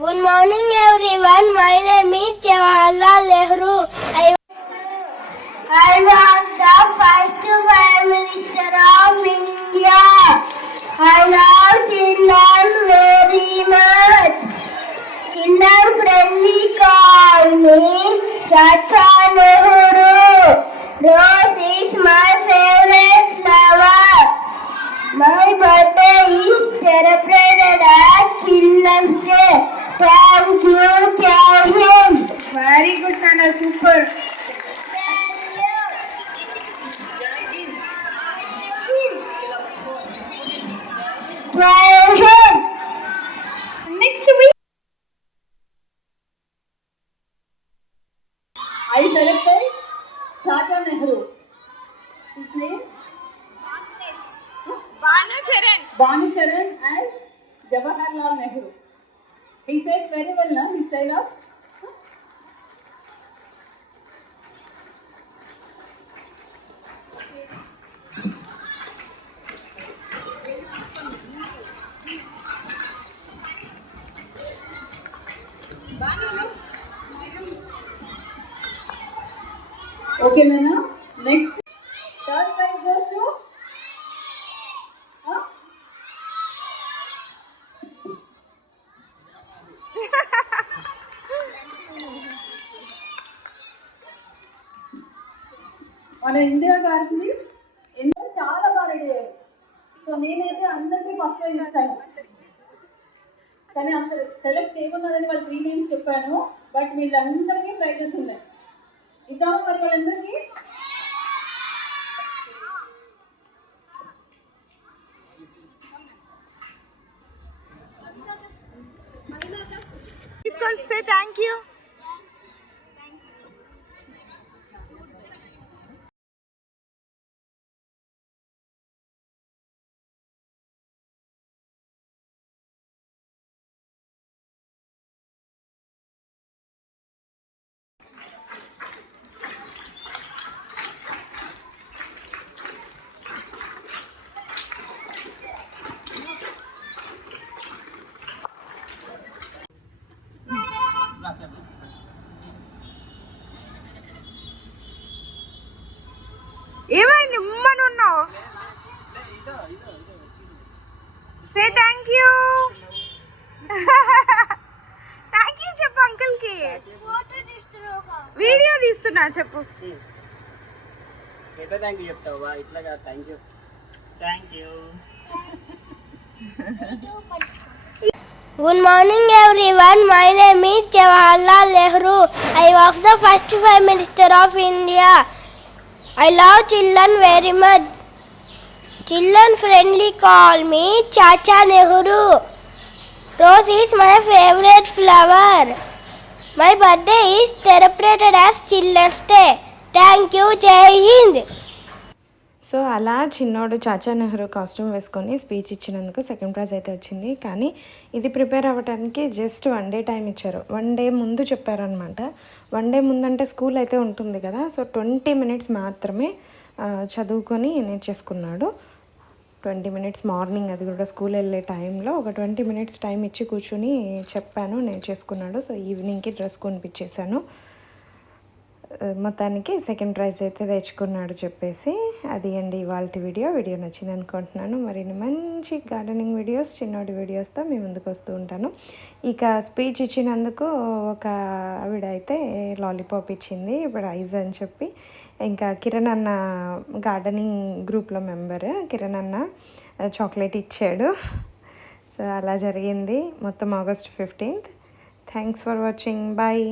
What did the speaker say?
Good morning, everyone. My name is Jawaharlal Nehru. I, I was the first Prime Minister of India. I love children very much. Children friendly call me Chacha Nehru. Rose Super. Thank. Next week. I selected Tata Nehru. His name? Banu Charan as Jawaharlal Nehru. He says very well, na? His style of? Prize goes to? Huh? మన ఇందిరా గారికి ఎంతో చాలా బాగా ready so నేనైతే అందరికీ first prize ఇస్తాను. కానీ అందరు సెలెక్ట్ చేయకున్నదని వాళ్ళు త్రీ నేమ్స్ చెప్పాను బట్ వీళ్ళందరికీ ప్రైజెస్ ఉన్నాయి. ఇద్దాము మరి వాళ్ళందరికీ తీసుకొని సే థ్యాంక్ యూ ఏమైంది ఉమ్మని ఉన్నావు say thank you thank you చెప్పు అంకుల్కి వీడియో తీస్తున్నా చెప్పు ఎట్లా థ్యాంక్ యూ చెప్తావా ఇట్లా కాదు thank you thank you Good morning, everyone. My name is Jawaharlal Nehru. I was the first Prime Minister of India. I love children very much children friendly call me Chacha Nehru rose is my favourite flower my birthday is celebrated as children's day thank you Jai Hind so అలా చిన్నోడు Chacha Nehru costume వేసుకొని speech ఇచ్చినందుకు second prize అయితే వచ్చింది. కానీ ఇది prepare అవ్వడానికి just one day time ఇచ్చారు. వన్ డే ముందు చెప్పారనమాట వన్ డే ముందంటే స్కూల్ అయితే ఉంటుంది కదా. సో ట్వంటీ మినిట్స్ మాత్రమే చదువుకొని నేర్చేసుకున్నాడు. ట్వంటీ మినిట్స్ మార్నింగ్ అది కూడా స్కూల్ వెళ్ళే టైంలో ఒక ట్వంటీ మినిట్స్ టైం ఇచ్చి కూర్చుని చెప్పాను నేర్చేసుకున్నాడు. So ఈవినింగ్కి dress కొనిపించేశాను. మొత్తానికి సెకండ్ ప్రైజ్ అయితే తెచ్చుకున్నాడు చెప్పేసి. అది అండి ఇవాళ వీడియో. వీడియో నచ్చింది అనుకుంటున్నాను. మరిన్ని మంచి గార్డెనింగ్ వీడియోస్ చిన్నోడి వీడియోస్తో మీ ముందుకు వస్తూ ఉంటాను. ఇక స్పీచ్ ఇచ్చినందుకు ఒక ఆవిడ అయితే లాలీపాప్ ఇచ్చింది. ఇప్పుడు ఐజ్ అని చెప్పి. ఇంకా కిరణ్ అన్న గార్డెనింగ్ గ్రూప్లో మెంబర్ కిరణ్ అన్న చాక్లెట్ ఇచ్చాడు. సో అలా జరిగింది. మొత్తం August fifteenth thanks for watching bye